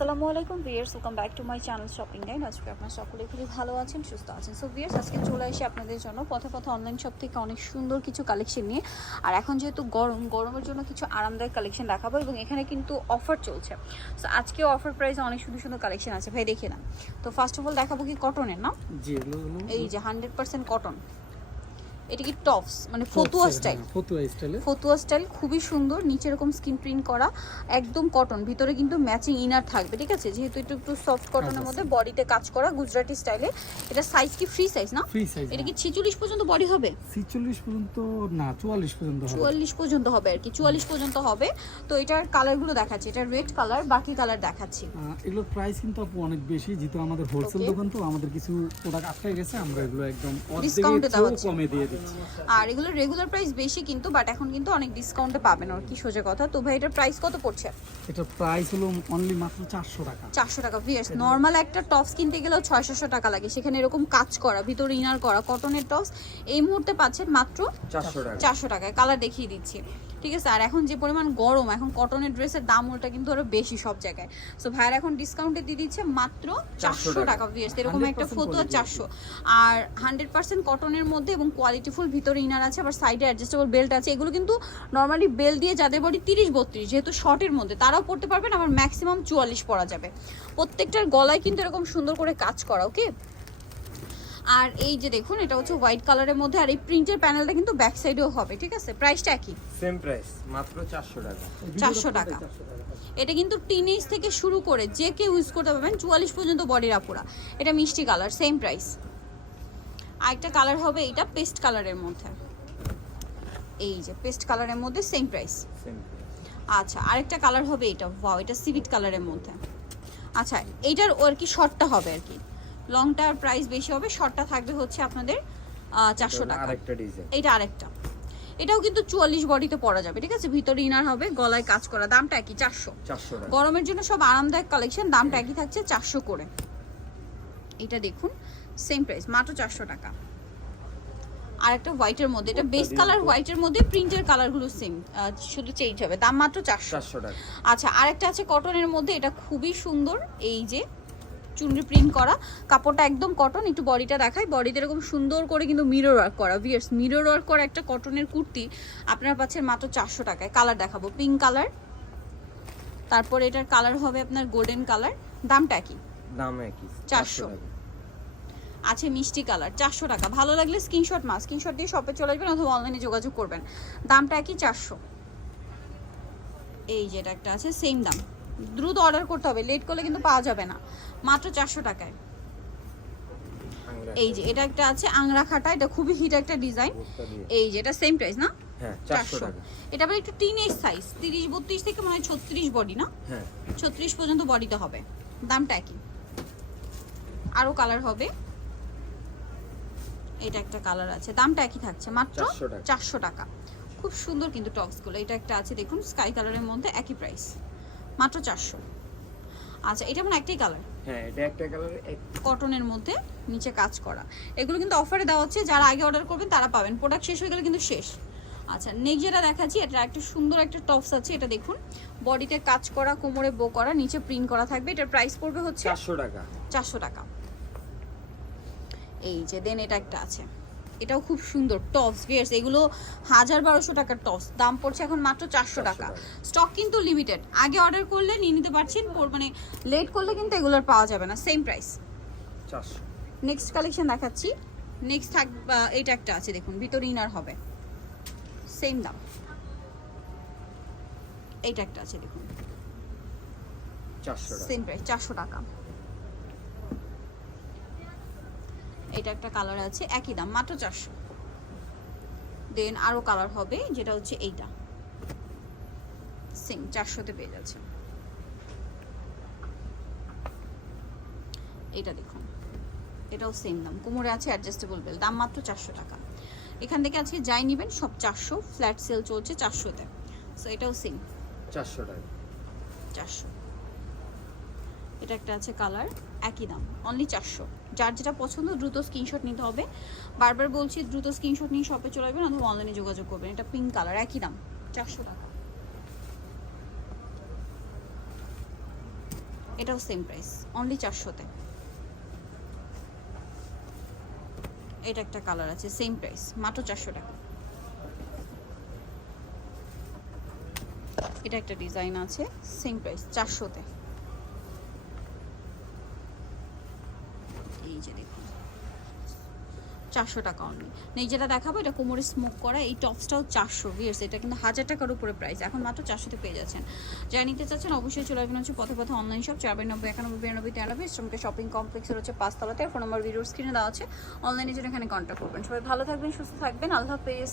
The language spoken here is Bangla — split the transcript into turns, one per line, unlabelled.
আসসালামু আলাইকুম viewers welcome back to my channel shopping guide আজকে আপনার সকলে খুবই ভালো আছেন সুস্থ আছেন। সো ভিয়ার্স আজকে চলে এসে আপনাদের জন্য। পথে পথে অনলাইন শপ থেকে অনেক সুন্দর কিছু কালেকশন নিয়ে। আর এখন যেহেতু গরম গরমের জন্য কিছু আরামদায়ক কালেকশন দেখাবো এবং এখানে কিন্তু অফার চলছে। সো আজকে অফার প্রাইসে অনেক সুন্দর সুন্দর কালেকশন আছে। ভাই দেখে না তো ফার্স্ট অফ অল দেখাবো কি কটনের না?
জি
এই যে হান্ড্রেড পার্সেন্ট কটন এটা কি টপস? মানে ফতুয়া স্টাইল
হ্যাঁ, ফতুয়া স্টাইলে।
ফতুয়া স্টাইল খুবই সুন্দর নিচে এরকম স্কিন প্রিন্ট করা একদম কটন। ভিতরে কিন্তু ম্যাচিং ইনার থাকবে ঠিক আছে? যেহেতু একটু একটু সফট কটনের
আচ্ছা।
মধ্যে বডিতে কাজ করা গুজরাটি স্টাইলে। এটা সাইজ কি ফ্রি সাইজ না?
ফ্রি সাইজ
এটা কি ছিচল্লিশ পর্যন্ত বডি হবে?
46 পর্যন্ত না 44 পর্যন্ত হবে।
চুয়াল্লিশ পর্যন্ত হবে আর কি চুয়াল্লিশ পর্যন্ত হবে। তো এটার কালারগুলো দেখাচ্ছি এটা রেড কালার বাকি কালার দেখাচ্ছি।
এগুলোর প্রাইস কিন্তু আপু অনেক বেশি যেহেতু আমাদের হোলসেল দোকান তো আমাদের কিছু প্রোডাক্ট আটকে গেছে আমরা এগুলো একদম
হচ্ছে।
কমে দিয়ে দিচ্ছি।
আর এগুলো রেগুলার প্রাইস বেশি কিন্তু বাট এখন কিন্তু অনেক ডিসকাউন্টে পাবেন আর কি সোজা কথা। তো ভাই এটার প্রাইস কত পড়ছে?
এটার প্রাইস হলো অনলি মাত্র 400 টাকা।
চারশো টাকা ভিয়ার্স নর্মাল একটা টপস কিনতে গেলেও ছয়শো টাকা লাগে। সেখানে এরকম কাজ করা ভিতরে ইনার করা কটনের টপস এই মুহূর্তে পাচ্ছেন মাত্র
চারশো টাকা।
চারশো টাকায়। কালার দেখিয়ে দিচ্ছি। ঠিক আছে? আর এখন যে পরিমাণ গরম এখন কটনের ড্রেসের দাম ওটা কিন্তু আরও বেশি সব জায়গায়। সো ভাইয়ার এখন ডিসকাউন্টে দিয়ে দিচ্ছে মাত্র চারশো
টাকা।
ভিয়ার্স এরকম একটা
100%
ফটো চারশো। আর হান্ড্রেড পার্সেন্ট কটনের মধ্যে এবং কোয়ালিটিফুল ভিতরে ইনার আছে আবার সাইডে অ্যাডজাস্টেবল বেল্ট আছে। এগুলো কিন্তু নর্মালি বেল দিয়ে যাদের বডি তিরিশ বত্রিশ যেহেতু শর্টের মধ্যে তারাও পড়তে পারবেন আবার ম্যাক্সিমাম চুয়াল্লিশ পরা যাবে। প্রত্যেকটার গলায় কিন্তু এরকম সুন্দর করে কাজ করা ওকে আর এই যে দেখুন এটা হচ্ছে হোয়াইট কালারের মধ্যে আর এই প্রিন্টের প্যানেলটা কিন্তু ব্যাক সাইডেও হবে ঠিক আছে? প্রাইসটা একই
সেম প্রাইস মাত্র চারশো টাকা।
চারশো টাকা। এটা কিন্তু টিনেজ থেকে শুরু করে যে কেউ ইউজ করতে পারবেন চুয়াল্লিশ পর্যন্ত বডির আপুরা। এটা মিষ্টি কালার সেম প্রাইস আরেকটা কালার হবে এটা পেস্ট কালারের মধ্যে। এই যে পেস্ট কালারের মধ্যে সেম প্রাইস আচ্ছা আরেকটা কালার হবে এটা। ওয়াও এটা সিভিট কালারের মধ্যে। আচ্ছা এইটার আর কি শর্টটা হবে আর কি? লংটার প্রাইস বেশি হবে শর্টটা থাকবে হচ্ছে আপনাদের চারশো টাকা। এটা আরেকটা। এটাও কিন্তু চুয়াল্লিশ বডিতে পরা যাবে ঠিক আছে? ভিতরে ইনার হবে গলায় কাজ করা। দামটা একই চারশো। গরমের জন্য সব আরামদায়ক কালেকশন দামটা একই থাকছে চারশো করে। এটা দেখুন সেম প্রাইস মাত্র চারশো টাকা। আর একটা হোয়াইটের মধ্যে এটা বেস কালার হোয়াইটের মধ্যে প্রিন্টের কালারগুলো সেম শুধু চেঞ্জ হবে দাম মাত্র চারশো।
চারশো টাকা।
আচ্ছা আরেকটা আছে কটনের মধ্যে এটা খুবই সুন্দর এই যে চুনরি প্রিন্ট করা। কাপড়টা একদম কটন একটু বডিটা দেখাই বডিতে এরকম সুন্দর করে কিন্তু মিরর ওয়ার্ক করা ভিয়ার্স মিরর ওয়ার্ক করা একটা কটনের কুর্তি আপনার পাচ্ছেন মাত্র চারশো টাকায়। কালার দেখাবো পিঙ্ক কালার তারপরে এটার কালার হবে আপনার গোল্ডেন কালার দামটা কি
দাম একই
400
টাকা।
আছে মিষ্টি কালার চারশো টাকা। ভালো লাগলে স্ক্রিনশট মাস স্ক্রিনশট দিয়ে শপে চলে আসবেন অথবা অনলাইনে যোগাযোগ করবেন। দামটা একই চারশো। এই যেটা একটা আছে সেম দাম। দ্রুত অর্ডার করতে হবে লেট করলে কিন্তু পাওয়া যাবে না। মাত্র চারশো টাকায়। এই যে এটা একটা আছে আংরা খাটা এটা খুবই হিট একটা ডিজাইন এই যে এটা সেম প্রাইস না?
হ্যাঁ চারশো
চারশো। এটা আবার একটু টিন এজ সাইজ তিরিশ বত্রিশ থেকে মনে হয় ছত্রিশ বডি না?
হ্যাঁ।
ছত্রিশ পর্যন্ত বডিতে হবে। দামটা একই। আরও কালার হবে। এটা একটা কালার আছে। দামটা একই থাকছে মাত্র চারশো টাকা। খুব সুন্দর কিন্তু টপসগুলো এটা একটা আছে দেখুন স্কাই কালারের মধ্যে একই প্রাইস মাত্র চারশো। আচ্ছা এটা মানে একটাই কালার
হ্যাঁ এটা একটা কালার
কটনের মধ্যে নিচে কাজ করা। এগুলো কিন্তু অফারে দেওয়া হচ্ছে যারা আগে অর্ডার করবেন তারা পাবেন। প্রোডাক্ট শেষ হয়ে গেলে কিন্তু শেষ। আচ্ছা নেক্সট যেটা দেখাচ্ছি এটা একটা সুন্দর একটা টপস আছে এটা দেখুন। বডিতে কাজ করা কোমরে বো করা নিচে প্রিন্ট করা থাকবে। এটার প্রাইস পড়বে হচ্ছে
চারশো টাকা।
চারশো টাকা। এই যে দেন এটা একটা আছে। এটাও খুব সুন্দর টপস ভিয়ার্স এগুলো হাজার বারোশো টাকার টপস দাম পড়ছে এখন মাত্র চারশো টাকা।
টাকা।
স্টক কিন্তু লিমিটেড আগে অর্ডার করলে নিয়ে নিতে পারছেন পর- মানে লেট করলে কিন্তু এগুলোর পাওয়া যাবে না সেম প্রাইস নেক্সট কালেকশন দেখাচ্ছি। নেক্সট থাক এইটা একটা আছে দেখুন ভিতরে ইনার হবে। সেম দাম। এইটা একটা আছে দেখুন। সেম প্রাইস চারশো টাকা। এটা একটা কালার আছে একই দাম মাত্র চারশো। দেন আরও কালার হবে যেটা হচ্ছে এইটা। সেম চারশোতে পেয়ে যাচ্ছে। এটা দেখুন এটাও সেম দাম। কোমরে আছে অ্যাডজাস্টেবল বেল দাম মাত্র চারশো টাকা। এখান থেকে আজকে যাই নেবেন সব চারশো ফ্ল্যাট সেল চলছে চারশোতে। সো এটাও সেম
চারশো টাকা।
চারশো। এটা একটা আছে কালার একই দাম অনলি চারশো। যার যেটা পছন্দ, দ্রুত স্ক্রিনশট নিতে হবে। বারবার বলছি, দ্রুত স্ক্রিনশট নিয়ে শপে চলে আসবেন, অথবা অনলাইনে যোগাযোগ করবেন। এটা পিঙ্ক কালার একই দাম, চারশো টাকা। এটাও সেম প্রাইস অনলি চারশোতে। এটা একটা কালার আছে সেম প্রাইস মাত্র চারশো টাকা। এটা একটা ডিজাইন আছে সেম প্রাইস চারশোতে। এই যে দেখুন। চারশো টাকা অনলি নেই, যেটা দেখাবো, এটা কোমরে স্মোক করা, এই টপসটাও চারশো ভিয়ার্স এটা কিন্তু হাজার টাকার উপরে প্রাইস এখন মাত্র চারশোতে পেয়ে যাচ্ছেন। যারা নিতে চাচ্ছেন, অবশ্যই চলে আসবেন হচ্ছে পথে পথে অনলাইন শপ চার নব্বই, একানব্বই, বিরানব্বই, তেরানব্বই শ্রমিক শপিং কমপ্লেক্সের হচ্ছে পাঁচতলাতে। ফোন নম্বর ভিডিওর স্ক্রিনে দেওয়া আছে। অনলাইনে জন্য এখানে কন্ট্যাক্ট করবেন। সবাই ভালো থাকবেন, সুস্থ থাকবেন। আল্লাহ হাফেজ।